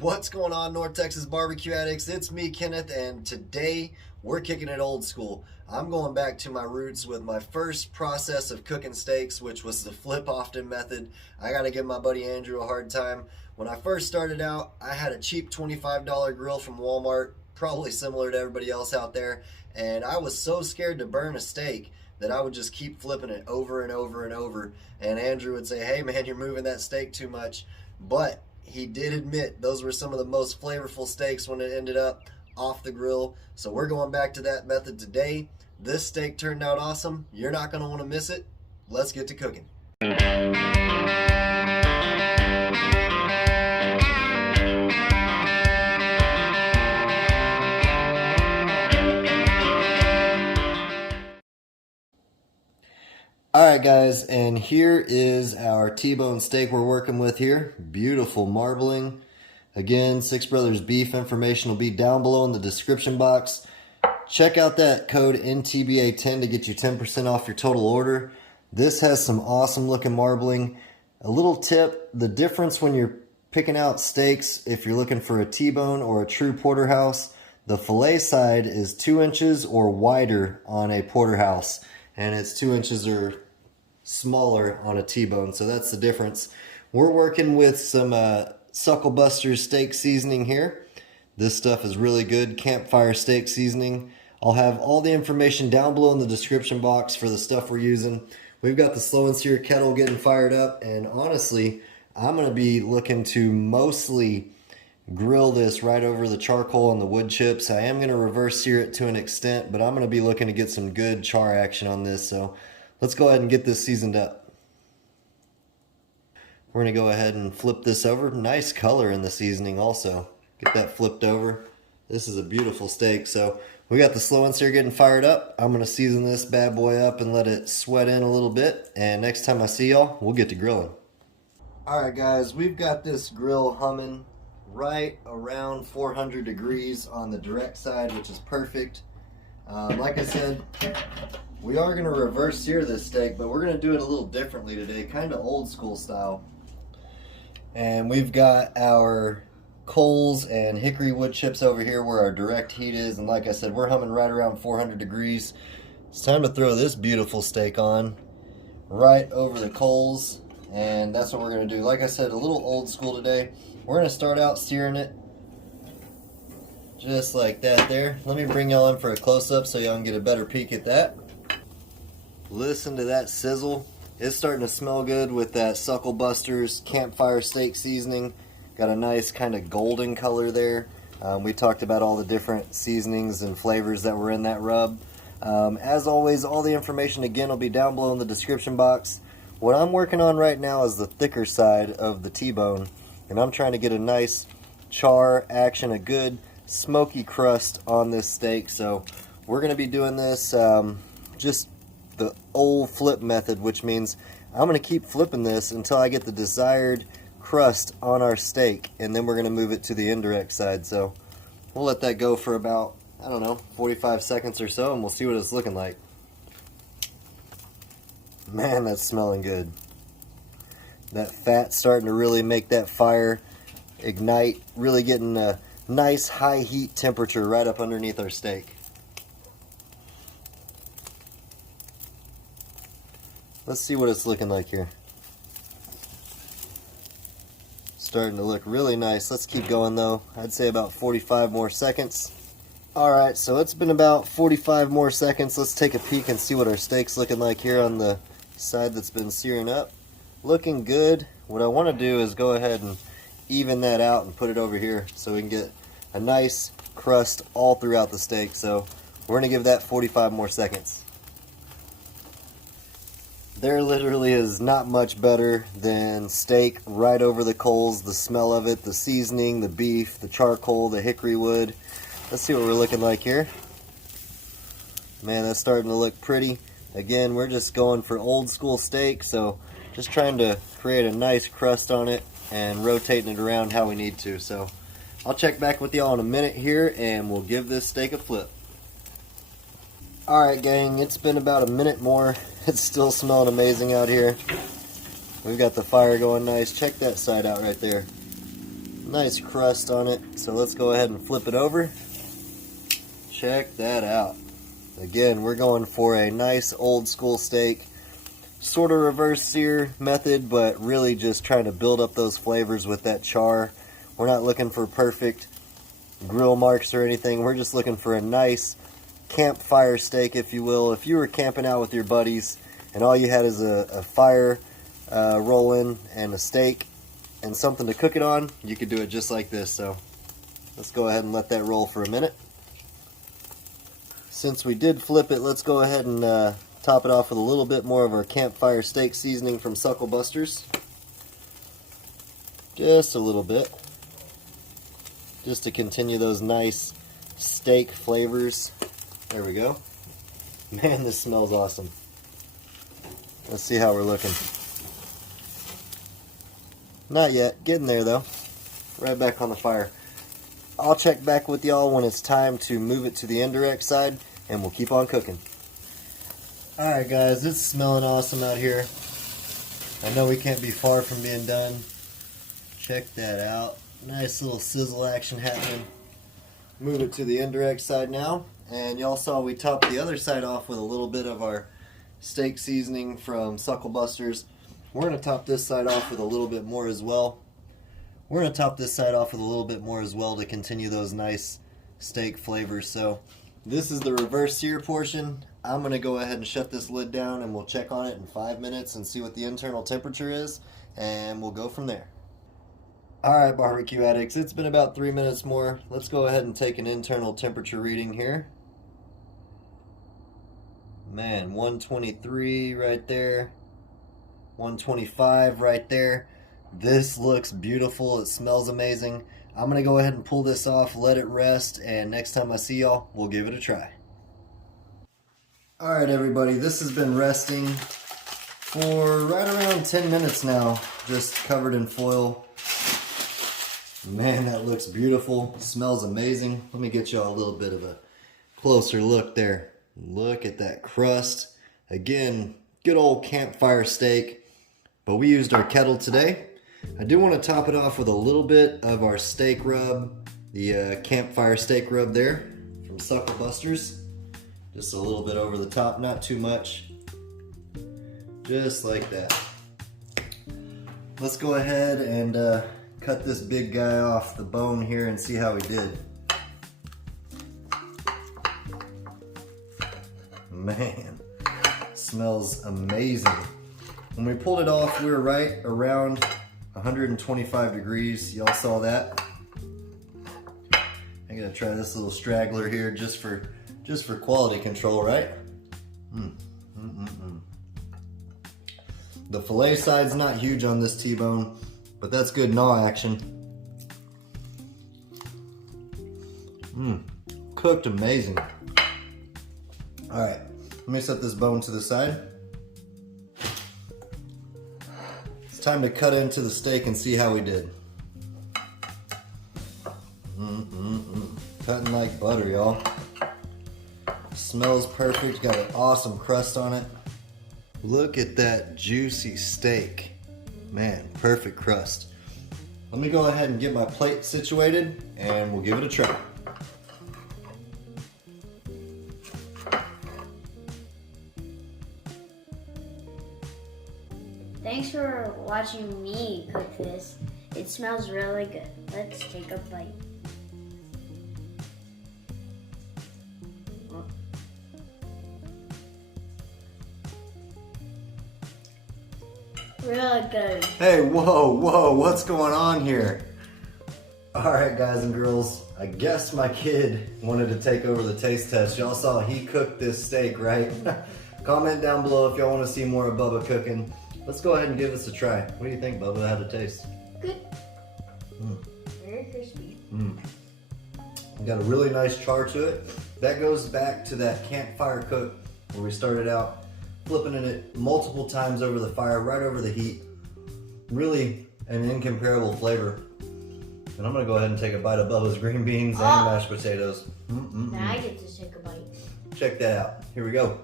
What's going on, North Texas barbecue addicts? It's me, Kenneth, and today we're kicking it old school. I'm going back to my roots with my first process of cooking steaks, which was the flip often method. I gotta give my buddy Andrew a hard time. When I first started out, I had a cheap $25 grill from Walmart, probably similar to everybody else out there, and I was so scared to burn a steak that I would just keep flipping it over and over and over. And Andrew would say, "Hey man, you're moving that steak too much." But he did admit those were some of the most flavorful steaks when it ended up off the grill. So we're going back to that method today. This steak turned out awesome. You're not going to want to miss it. Let's get to cooking. Alright guys, and here is our T-bone steak we're working with here. Beautiful marbling. Again, Six Brothers Beef information will be down below in the description box. Check out that code NTBA10 to get you 10% off your total order. This has some awesome looking marbling. A little tip, the difference when you're picking out steaks, if you're looking for a T-bone or a true porterhouse, the fillet side is 2 inches or wider on a porterhouse, and it's 2 inches or smaller on a T-bone, so that's the difference. We're working with some Sucklebusters steak seasoning here. This stuff is really good, Campfire steak seasoning. I'll have all the information down below in the description box for the stuff we're using. We've got the slow and sear kettle getting fired up, and honestly, I'm going to be looking to mostly grill this right over the charcoal and the wood chips. I am going to reverse sear it to an extent, but I'm going to be looking to get some good char action on this, so let's go ahead and get this seasoned up. We're going to go ahead and flip this over. Nice color in the seasoning also. Get that flipped over. This is a beautiful steak. So we got the slow and sear getting fired up. I'm going to season this bad boy up and let it sweat in a little bit. And next time I see y'all, we'll get to grilling. Alright guys, we've got this grill humming right around 400 degrees on the direct side, which is perfect. Like I said, we are going to reverse sear this steak, but we're going to do it a little differently today, kind of old school style. And we've got our coals and hickory wood chips over here where our direct heat is, and like I said, we're humming right around 400 degrees. It's time to throw this beautiful steak on right over the coals, and that's what we're going to do. Like I said, a little old school today. We're going to start out searing it just like that there. Let me bring y'all in for a close-up so y'all can get a better peek at that. Listen to that sizzle. It's starting to smell good with that Sucklebusters Campfire steak seasoning. Got a nice kind of golden color there. We talked about all the different seasonings and flavors that were in that rub. As always, all the information again will be down below in the description box. What I'm working on right now is the thicker side of the T-bone, and I'm trying to get a nice char action, a good smoky crust on this steak. So we're going to be doing this just the old flip method, which means I'm going to keep flipping this until I get the desired crust on our steak, and then we're going to move it to the indirect side. So we'll let that go for about, I don't know, 45 seconds or so, and we'll see what it's looking like. Man, that's smelling good. That fat's starting to really make that fire ignite, really getting a nice high heat temperature right up underneath our steak. Let's see what it's looking like here. Starting to look really nice. Let's keep going though. I'd say about 45 more seconds. Alright, so it's been about 45 more seconds. Let's take a peek and see what our steak's looking like here on the side that's been searing up. Looking good. What I want to do is go ahead and even that out and put it over here so we can get a nice crust all throughout the steak. So we're going to give that 45 more seconds. There literally is not much better than steak right over the coals. The smell of it, the seasoning, the beef, the charcoal, the hickory wood. Let's see what we're looking like here. Man, that's starting to look pretty. Again, we're just going for old school steak, so just trying to create a nice crust on it and rotating it around how we need to. So I'll check back with y'all in a minute here and we'll give this steak a flip. Alright gang, it's been about a minute more. It's still smelling amazing out here. We've got the fire going nice. Check that side out right there. Nice crust on it. So let's go ahead and flip it over. Check that out. Again, we're going for a nice old school steak. Sort of reverse sear method, but really just trying to build up those flavors with that char. We're not looking for perfect grill marks or anything. We're just looking for a nice campfire steak, if you will. If you were camping out with your buddies and all you had is a fire rolling and a steak and something to cook it on, you could do it just like this. So let's go ahead and let that roll for a minute. Since we did flip it, let's go ahead and top it off with a little bit more of our campfire steak seasoning from Sucklebusters. Just a little bit. Just to continue those nice steak flavors. There we go. Man, this smells awesome. Let's see how we're looking. Not yet. Getting there though. Right back on the fire. I'll check back with y'all when it's time to move it to the indirect side, and we'll keep on cooking. Alright guys, it's smelling awesome out here. I know we can't be far from being done. Check that out. Nice little sizzle action happening. Move it to the indirect side now. And y'all saw we topped the other side off with a little bit of our steak seasoning from Sucklebusters. We're going to top this side off with a little bit more as well. We're going to top this side off with a little bit more as well to continue those nice steak flavors. So this is the reverse sear portion. I'm going to go ahead and shut this lid down and we'll check on it in 5 minutes and see what the internal temperature is, and we'll go from there. Alright barbecue addicts, it's been about 3 minutes more. Let's go ahead and take an internal temperature reading here. Man, 123 right there. 125 right there. This looks beautiful. It smells amazing. I'm going to go ahead and pull this off, let it rest, and next time I see y'all, we'll give it a try. Alright everybody, this has been resting for right around 10 minutes now, just covered in foil. Man, that looks beautiful. Smells amazing. Let me get y'all a little bit of a closer look there. Look at that crust. Again, good old campfire steak, but we used our kettle today. I do want to top it off with a little bit of our steak rub, the campfire steak rub there from Sucklebusters. Just a little bit over the top, not too much. Just like that. Let's go ahead and cut this big guy off the bone here and see how he did. Man, smells amazing. When we pulled it off, we were right around 125 degrees. Y'all saw that. I'm gonna try this little straggler here just for quality control, right? The fillet side's not huge on this T-bone, but that's good gnaw action. Cooked amazing. All right, let me set this bone to the side. It's time to cut into the steak and see how we did. Cutting like butter, y'all. Smells perfect, got an awesome crust on it. Look at that juicy steak. Man, perfect crust. Let me go ahead and get my plate situated and we'll give it a try. Thanks for watching me cook this. It smells really good. Let's take a bite. Really good. Hey, whoa, what's going on here? Alright guys and girls, I guess my kid wanted to take over the taste test. Y'all saw he cooked this steak, right? Comment down below if y'all want to see more of Bubba cooking. Let's go ahead and give this a try. What do you think, Bubba? How'd it taste? Good. Very crispy. Got a really nice char to it. That goes back to that campfire cook where we started out flipping it multiple times over the fire, right over the heat. Really an incomparable flavor. And I'm gonna go ahead and take a bite of Bubba's green beans and mashed potatoes. Now I get to take a bite. Check that out. Here we go.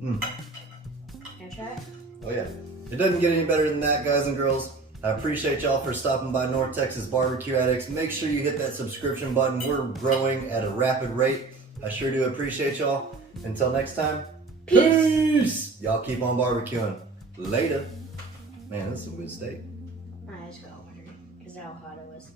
Can I try it? Oh yeah. It doesn't get any better than that, guys and girls. I appreciate y'all for stopping by North Texas Barbecue Addicts. Make sure you hit that subscription button. We're growing at a rapid rate. I sure do appreciate y'all. Until next time, peace! Y'all keep on barbecuing. Later. Man, this is a good steak. I just got wondering because how hot it was.